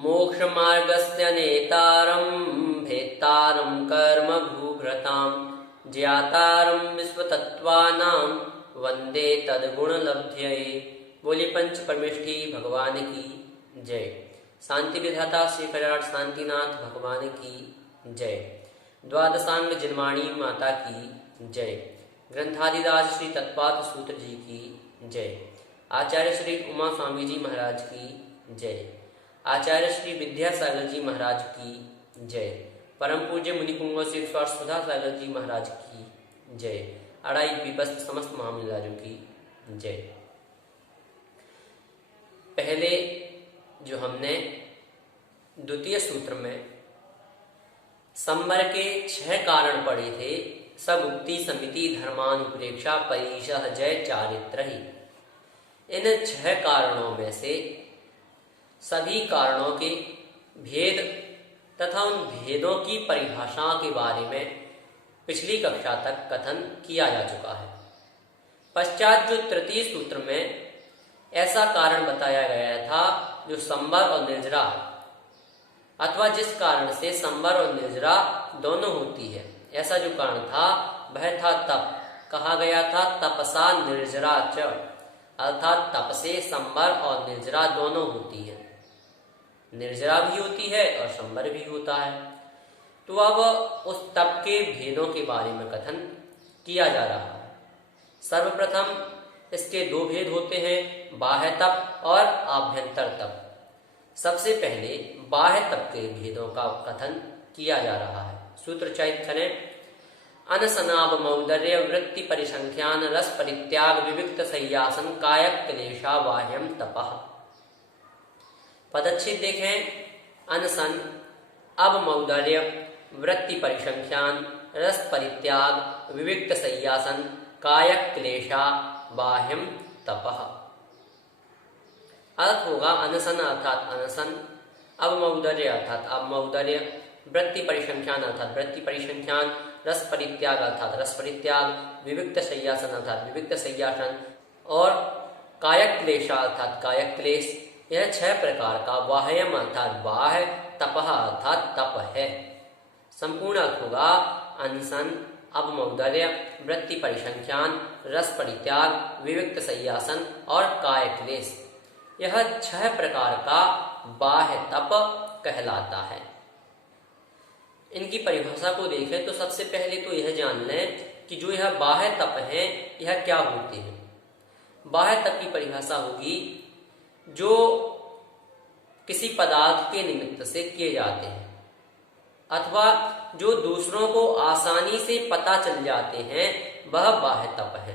मोक्षमार्गस्य नेतारं भेत्तारं कर्म भूभृतां ज्ञातारं विश्वतत्त्वानां वंदे तद्गुणलब्धये। बोले पंच परमेष्ठी भगवान की जय। शांति विधाता श्री खराट शांतिनाथ भगवान की जय। द्वादशांग जिनवाणी माता की जय। ग्रंथादिदास श्री तत्पाद सूत्र जी की जय। आचार्य श्री उमा स्वामी जी महाराज की जय। आचार्य श्री विद्यासागर जी महाराज की जय। परम पूज्य मुनिकुंग श्री सुधा सागर जी महाराज की जय। अड़ाई विपस्त समस्त महामिलाजों की जय। पहले जो हमने द्वितीय सूत्र में संवर के 6 कारण पढ़े थे, सब उक्ति समिति धर्मानुप्रेक्षा परिशह जय चारित्र ही। इन 6 कारणों में से सभी कारणों के भेद तथा उन भेदों की परिभाषाओं के बारे में पिछली कक्षा तक कथन किया जा चुका है। पश्चात जो तृतीय सूत्र में ऐसा कारण बताया गया था जो संवर और निर्जरा अथवा जिस कारण से संवर और निर्जरा दोनों होती है, ऐसा जो कारण था वह था तप। कहा गया था तपसा निर्जरा च, अर्थात तप से संवर और निर्जरा दोनों होती है। निर्जरा भी होती है और संवर भी होता है। तो अब उस तप के भेदों के बारे में कथन किया जा रहा है। सर्वप्रथम इसके 2 भेद होते हैं, बाह्य तप और आभ्यंतर तप। सबसे पहले बाह्य तप के भेदों का कथन किया जा रहा है। सूत्र चयित करें। अनसनाभ मौदर्य वृत्ति परिसंख्यान रस परित्याग विविक्त सय्यासन कायक क्लेशा बाह्यम तपः। पदच्छेद देखें। अनसन, अब मौदर्य, वृत्ति परिसंख्यान, रस परित्याग, विविक्त सय्यासन, कायक क्लेशा, बाह्यम तपः। अर्थ होगा अनसन अर्थात अनसन, अब मौदर्य अर्थात अब मौदर्य, वृत्ति परिसंख्यान अर्थात वृत्ति परिसंख्यान, रस परित्याग अर्थात रस परित्याग, विविक्त सय्यासन अर्थात विविक्त सय्यासन और कायक क्लेशा अर्थात कायक क्लेश। यह 6 प्रकार का बाह्यम अर्थात बाह्य, तपः अर्थात तप है। संपूर्ण अर्थ होगा अनशन, अवमौदर्य, वृत्ति परिसंख्यान, रस परित्याग, विविक्त सय्यासन और काय क्लेश। यह 6 प्रकार का बाह्य तप कहलाता है। इनकी परिभाषा को देखें तो सबसे पहले तो यह जान लें कि जो यह बाह्य तप है यह क्या होते हैं। बाह्य तप की परिभाषा होगी जो किसी पदार्थ के निमित्त से किए जाते हैं अथवा जो दूसरों को आसानी से पता चल जाते हैं, वह बाह्य तप है।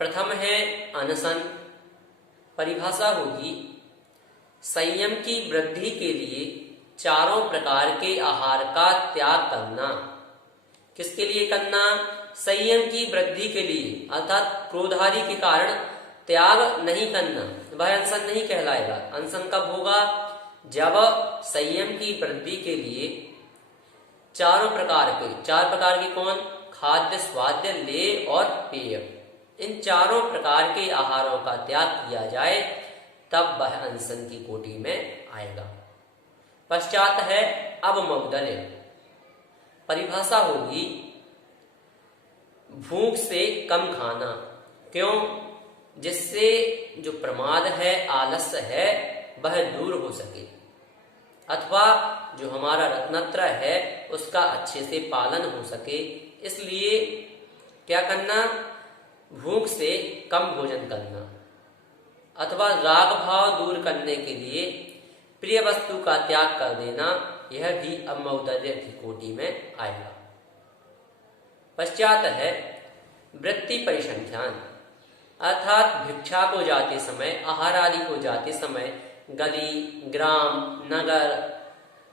प्रथम है अनशन। परिभाषा होगी संयम की वृद्धि के लिए 4 प्रकार के आहार का त्याग करना। किसके लिए करना? संयम की वृद्धि के लिए, अर्थात क्रोध आदि के कारण त्याग नहीं करना, वह अनशन नहीं कहलाएगा। अनशन कब होगा? जब संयम की वृद्धि के लिए 4 प्रकार के कौन? खाद्य, स्वाद्य, लेय और पेय। इन 4 प्रकार के आहारों का त्याग किया जाए तब वह अनशन की कोटि में आएगा। पश्चात है अवमौदर्य। परिभाषा होगी भूख से कम खाना। क्यों? जिससे जो प्रमाद है, आलस्य है, वह दूर हो सके अथवा जो हमारा रत्नत्रय है उसका अच्छे से पालन हो सके। इसलिए क्या करना? भूख से कम भोजन करना अथवा राग भाव दूर करने के लिए प्रिय वस्तु का त्याग कर देना, यह भी अवमौदर्य की कोटि में आएगा। पश्चात है वृत्ति परिसंख्यान, अर्थात भिक्षा को जाते समय, आहार आदि को जाते समय गली, ग्राम, नगर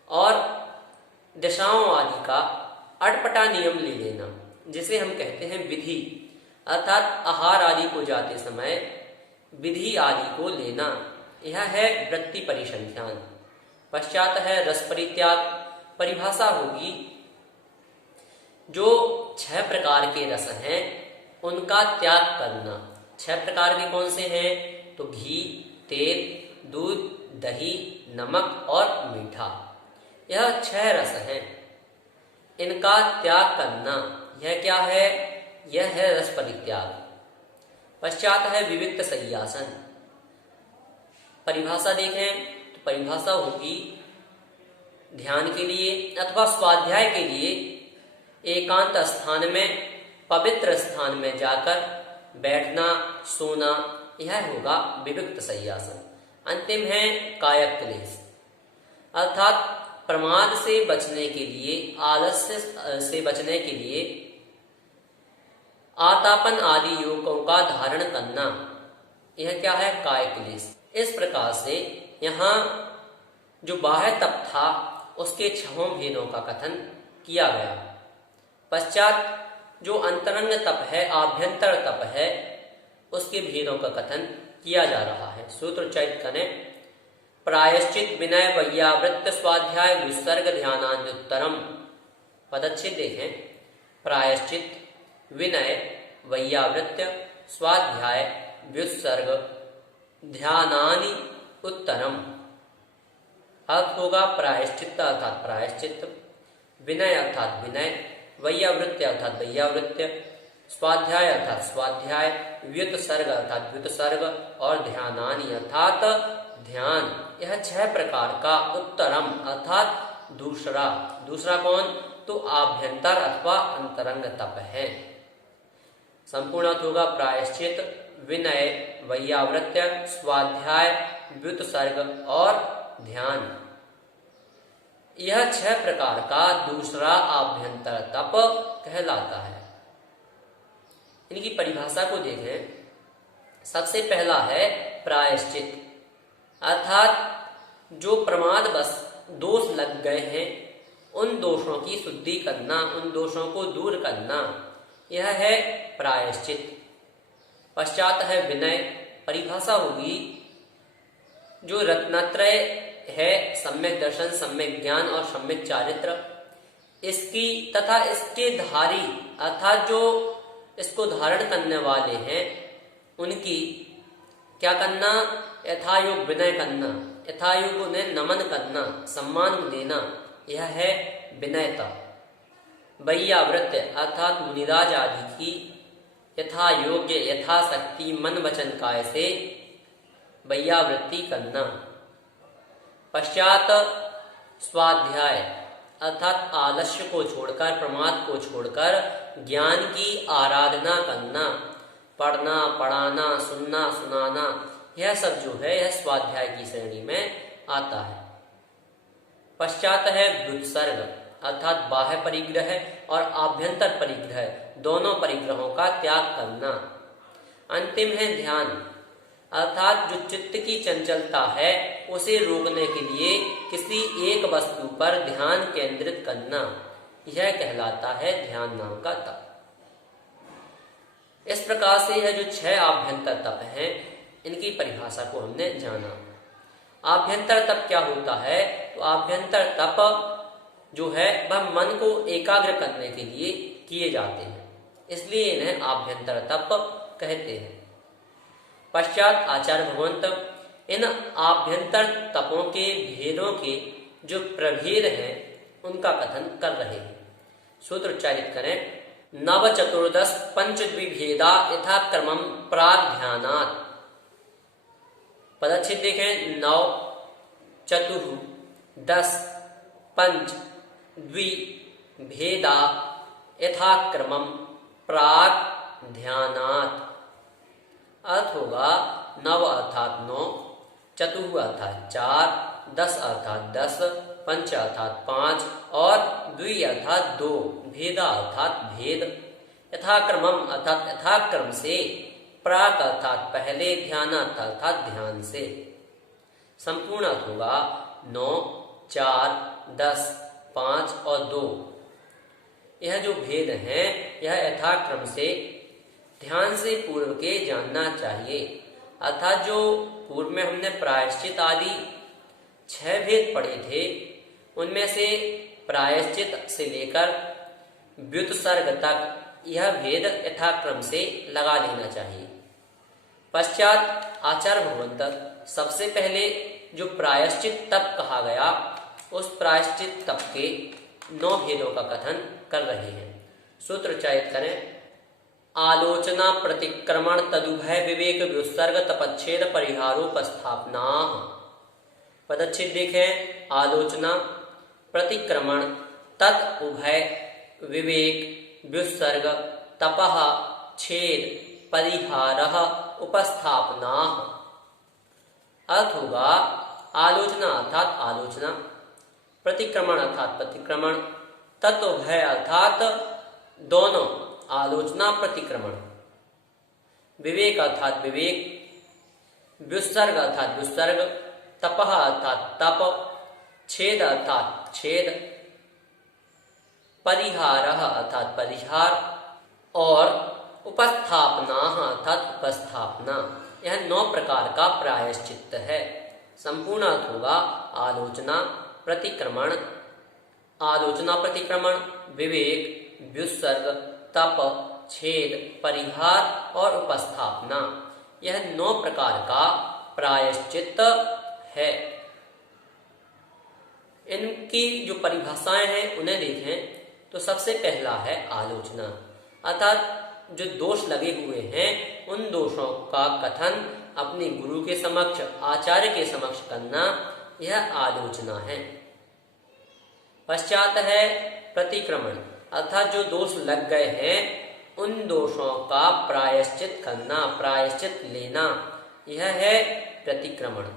और दिशाओं आदि का अटपटा नियम ले लेना, जिसे हम कहते हैं विधि। अर्थात आहार आदि को जाते समय विधि आदि को लेना, यह है वृत्ति परिसंख्यान। पश्चात है रस परित्याग। परिभाषा होगी जो 6 प्रकार के रस हैं उनका त्याग करना। 6 प्रकार के कौन से हैं? तो घी, तेल, दूध, दही, नमक और मीठा। यह 6 रस हैं। इनका त्याग करना, यह क्या है? यह है रस परित्याग। पश्चात है विविक्त संयासन। परिभाषा देखें तो परिभाषा होगी ध्यान के लिए अथवा स्वाध्याय के लिए एकांत स्थान में, पवित्र स्थान में जाकर बैठना, सोना, यह होगा विविक्त संयासन। अंतिम है कायक क्लेश, अर्थात प्रमाद से बचने के लिए, आलस्य से बचने के लिए आतापन आदि योगों का धारण करना। यह क्या है? कायक क्लेश। इस प्रकार से यहाँ जो बाह्य तप था उसके 6 भेदों का कथन किया गया। पश्चात जो अंतरंग तप है, आभ्यंतर तप है, उसके भेदों का कथन किया जा रहा है। सूत्र उच्चारित करें। प्रायश्चित विनय वैयावृत्त स्वाध्याय विसर्ग ध्यानान्युत्तरम। पदच्छेद देखें। प्रायश्चित, विनय, वैयावृत्त, स्वाध्याय, व्युत्सर्ग, ध्यानानि उत्तरम। अर्थ होगा प्रायश्चित अर्थात प्रायश्चित, विनय अर्थात विनय, वैयावृत्त अर्थात वैयावृत्त, स्वाध्याय अर्थात स्वाध्याय, व्युत्सर्ग अर्थात व्युत्सर्ग और ध्यानानि अर्थात ध्यान। यह 6 प्रकार का उत्तरम अर्थात दूसरा। दूसरा कौन? तो आभ्यंतर अथवा अंतरंग तप है। संपूर्ण अर्थ होगा प्रायश्चित, विनय, वैयावृत्य, स्वाध्याय, व्युत्सर्ग और ध्यान। यह 6 प्रकार का दूसरा आभ्यंतर तप कहलाता है। इनकी परिभाषा को देखें। सबसे पहला है प्रायश्चित, अर्थात जो प्रमादवश दोष लग गए हैं उन दोषों की शुद्धि करना, उन दोषों को दूर करना, यह है प्रायश्चित। पश्चात है विनय। परिभाषा होगी जो रत्नत्रय है, सम्यक दर्शन, सम्यक ज्ञान और सम्यक चारित्र, इसकी तथा इसके धारी अर्थात जो इसको धारण करने वाले हैं उनकी क्या करना? यथायोग विनय करना, यथायोग उन्हें नमन करना, सम्मान देना, यह है विनयता। वैयावृत्य अर्थात मुनिराज आदि की यथा योग्य, यथाशक्ति मन वचन काय से वैयावृत्ति करना। पश्चात स्वाध्याय अर्थात आलस्य को छोड़कर, प्रमाद को छोड़कर ज्ञान की आराधना करना, पढ़ना, पढ़ाना, सुनना, सुनाना, यह सब जो है यह स्वाध्याय की श्रेणी में आता है। पश्चात है व्युत्सर्ग अर्थात बाह्य परिग्रह और आभ्यंतर परिग्रह, दोनों परिग्रहों का त्याग करना। अंतिम है ध्यान अर्थात जो चित्त की चंचलता है उसे रोकने के लिए किसी एक वस्तु पर ध्यान केंद्रित करना, यह कहलाता है ध्यान नाम का तप। इस प्रकार से यह जो 6 आभ्यंतर तप हैं इनकी परिभाषा को हमने जाना। आभ्यंतर तप क्या होता है? तो आभ्यंतर तप जो है वह मन को एकाग्र करने के लिए किए जाते हैं, इसलिए इन्हें आभ्यंतर तप कहते हैं। पश्चात आचार्य भगवंत इन आभ्यंतर तपों के भेदों के जो प्रभेद हैं उनका कथन कर रहे हैं। सूत्र उच्चारित करें। नव चतुर्दश पंचद्विभेदा यथाक्रमं प्राग ध्यानात्। पदच्छेद देखें। 9 चतुः 10 पंच द्वि भेदा यथाक्रमं प्राग ध्यानात्। अर्थ होगा 9 अर्थात 9, चतुः अर्थात 4, 10 अर्थात 10, पंच अर्थात 5 और द्वि अर्थात 2, भेदा अर्थात भेद, यथाक्रमम अर्थात यथाक्रम से, प्राक अर्थात पहले, ध्यानात् अर्थात ध्यान से। संपूर्ण अर्थ होगा 9, 4, 10, 5 और 2। यह जो भेद हैं यह यथाक्रम से ध्यान से पूर्व के जानना चाहिए। अर्थात जो पूर्व में हमने प्रायश्चित आदि 6 भेद पढ़े थे उनमें से प्रायश्चित से लेकर व्युत्सर्ग तक यह भेद यथाक्रम से लगा लेना चाहिए। पश्चात आचार्य भगवंत सबसे पहले जो प्रायश्चित तप कहा गया, उस प्रायश्चित तप के 9 भेदों का कथन कर रहे हैं। सूत्र उच्चारित करें। आलोचना, प्रतिक्रमण, तदुभय, विवेक, व्युत्सर्ग, तपच्छेद, परिहारोपस्थापना। पदच्छेद देखें। आलोचना, प्रतिक्रमण, तत् उभय, विवेक, व्युत्सर्ग, तपः, छेद, परिहारः, उपस्थापना। अर्थ होगा आलोचना अर्थात आलोचना, प्रतिक्रमण अर्थात प्रतिक्रमण, तत्वभय अर्थात दोनों आलोचना प्रतिक्रमण, विवेक अर्थात विवेक, व्युत्सर्ग अर्थात व्युत्सर्ग, तपः अर्थात तप, छेद अर्थात छेद, परिहारः अर्थात परिहार और उपस्थापना अर्थात उपस्थापना। यह 9 प्रकार का प्रायश्चित्त है। संपूर्ण अर्थ होगा आलोचना, प्रतिक्रमण, आलोचना प्रतिक्रमण, विवेक, व्युत्सर्ग, तप, छेद, परिहार और उपस्थापना। यह 9 प्रकार का प्रायश्चित्त है। इनकी जो परिभाषाएं हैं उन्हें देखें तो सबसे पहला है आलोचना, अर्थात जो दोष लगे हुए हैं उन दोषों का कथन अपने गुरु के समक्ष, आचार्य के समक्ष करना, यह आलोचना है। पश्चात है प्रतिक्रमण, अर्थात जो दोष लग गए हैं उन दोषों का प्रायश्चित करना, प्रायश्चित लेना, यह है प्रतिक्रमण।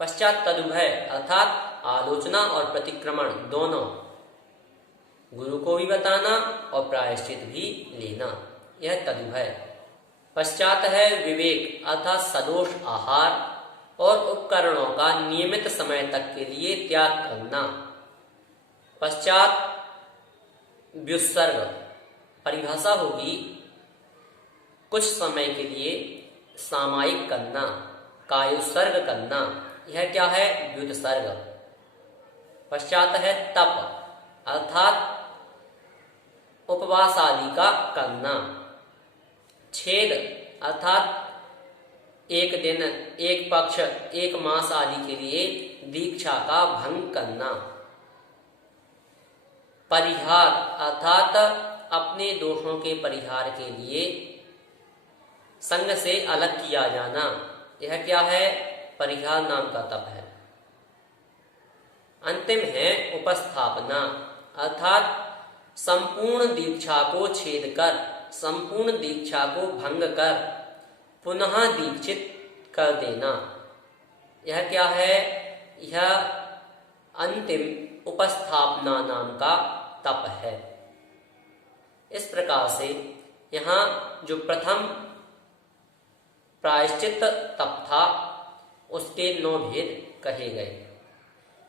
पश्चात तदुभय, अर्थात आलोचना और प्रतिक्रमण दोनों, गुरु को भी बताना और प्रायश्चित भी लेना, यह तदुभय। पश्चात है विवेक, अर्थात सदोष आहार और उपकरणों का नियमित समय तक के लिए त्याग करना। पश्चात व्युत्सर्ग, परिभाषा होगी कुछ समय के लिए सामयिक करना, कायोत्सर्ग करना, यह क्या है व्युत्सर्ग। पश्चात है तप, अर्थात उपवास आदि का करना। छेद अर्थात एक दिन, एक पक्ष, एक मास आदि के लिए दीक्षा का भंग करना। परिहार अर्थात अपने दोषों के परिहार के लिए संग से अलग किया जाना, यह क्या है परिहार नाम का तप है। अंतिम है उपस्थापना, अर्थात संपूर्ण दीक्षा को छेद कर, संपूर्ण दीक्षा को भंग कर पुनः दीक्षित कर देना, यह क्या है, यह अंतिम उपस्थापना नाम का तप है। इस प्रकार से यहाँ जो प्रथम प्रायश्चित तप था उसके 9 भेद कहे गए।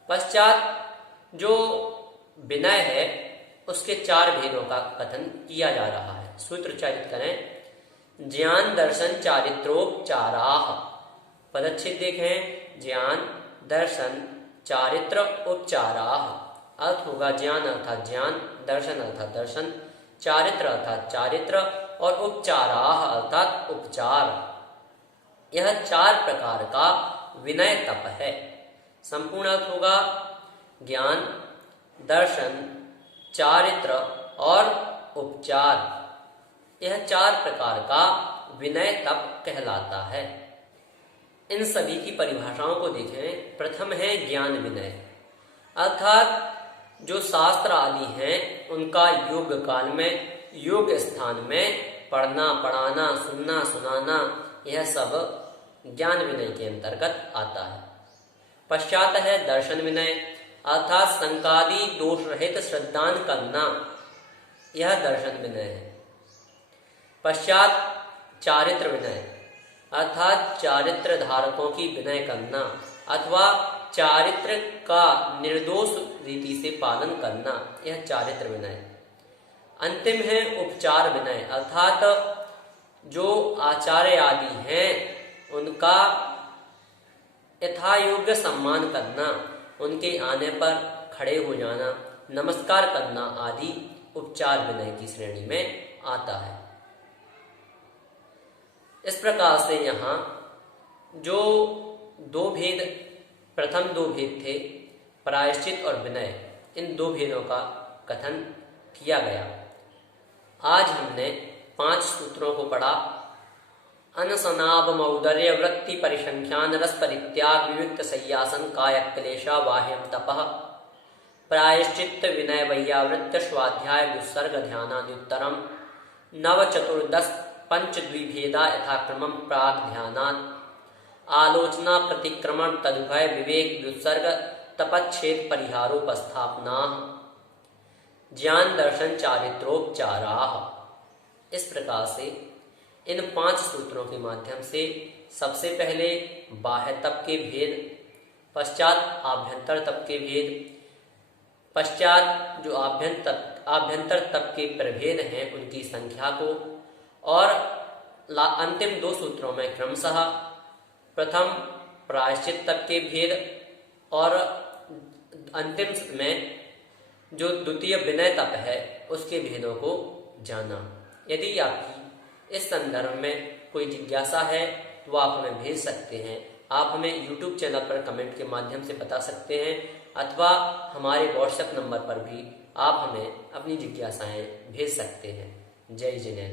पश्चात जो विनय है उसके 4 भेदों का कथन किया जा रहा है। सूत्र उच्चारित करें। ज्ञान दर्शन चारित्रोपचाराः। पदच्छेद देखें। ज्ञान दर्शन चारित्र उपचाराः। अर्थ होगा ज्ञान अर्थात ज्ञान, दर्शन अर्थात दर्शन, चारित्र अर्थात चारित्र और उपचाराः अर्थात उपचार। यह 4 प्रकार का विनय तप है। संपूर्ण अर्थ होगा ज्ञान, दर्शन, चारित्र और उपचार। यह 4 प्रकार का विनय तप कहलाता है। इन सभी की परिभाषाओं को देखें। प्रथम है ज्ञान विनय, अर्थात जो शास्त्र आदि हैं उनका योग काल में, योग स्थान में पढ़ना, पढ़ाना, सुनना, सुनाना, यह सब ज्ञान विनय के अंतर्गत आता है। पश्चात है दर्शन विनय, अर्थात संकादि दोष रहित श्रद्धान करना, यह दर्शन विनय है। पश्चात चारित्र विनय, अर्थात चारित्र धारकों की विनय करना अथवा चारित्र का निर्दोष रीति से पालन करना, यह चारित्र विनय। अंतिम है उपचार विनय, अर्थात जो आचार्य आदि हैं उनका यथायोग्य सम्मान करना, उनके आने पर खड़े हो जाना, नमस्कार करना आदि उपचार विनय की श्रेणी में आता है। इस प्रकार से यहाँ जो दो भेद, प्रथम दो भेद थे प्रायश्चित और विनय, इन दो भेदों का कथन किया गया। आज हमने 5 सूत्रों को पढ़ा। अनसनाभमौदर्य वृत्ति परिसंख्यान रस परित्याग विविक्त संयासन कायक क्लेशा बाह्यम तपः प्रायश्चित्त विनय वैयावृत्त स्वाध्याय विसर्ग ध्यानाद्युत्तरम नव चतुर्दश पंच द्विभेदा यथाक्रमं प्राग ध्यानात् आलोचना प्रतिक्रमण तदुभय विवेक व्युत्सर्ग तपच्छेद परिहारोपस्थापना ज्ञान दर्शन चारित्रोपचारा। इस प्रकार से इन 5 सूत्रों के माध्यम से सबसे पहले बाह्य तप के भेद, पश्चात आभ्यंतर तप के भेद, पश्चात जो आभ्यंतर तप के प्रभेद हैं उनकी संख्या को, और अंतिम 2 सूत्रों में क्रमशः प्रथम प्रायश्चित तप के भेद और अंतिम में जो द्वितीय विनय तप है उसके भेदों को जाना। यदि आपकी इस संदर्भ में कोई जिज्ञासा है तो आप हमें भेज सकते हैं। आप हमें YouTube चैनल पर कमेंट के माध्यम से बता सकते हैं, अथवा हमारे WhatsApp नंबर पर भी आप हमें अपनी जिज्ञासाएं भेज सकते हैं। जय जिनेंद्र।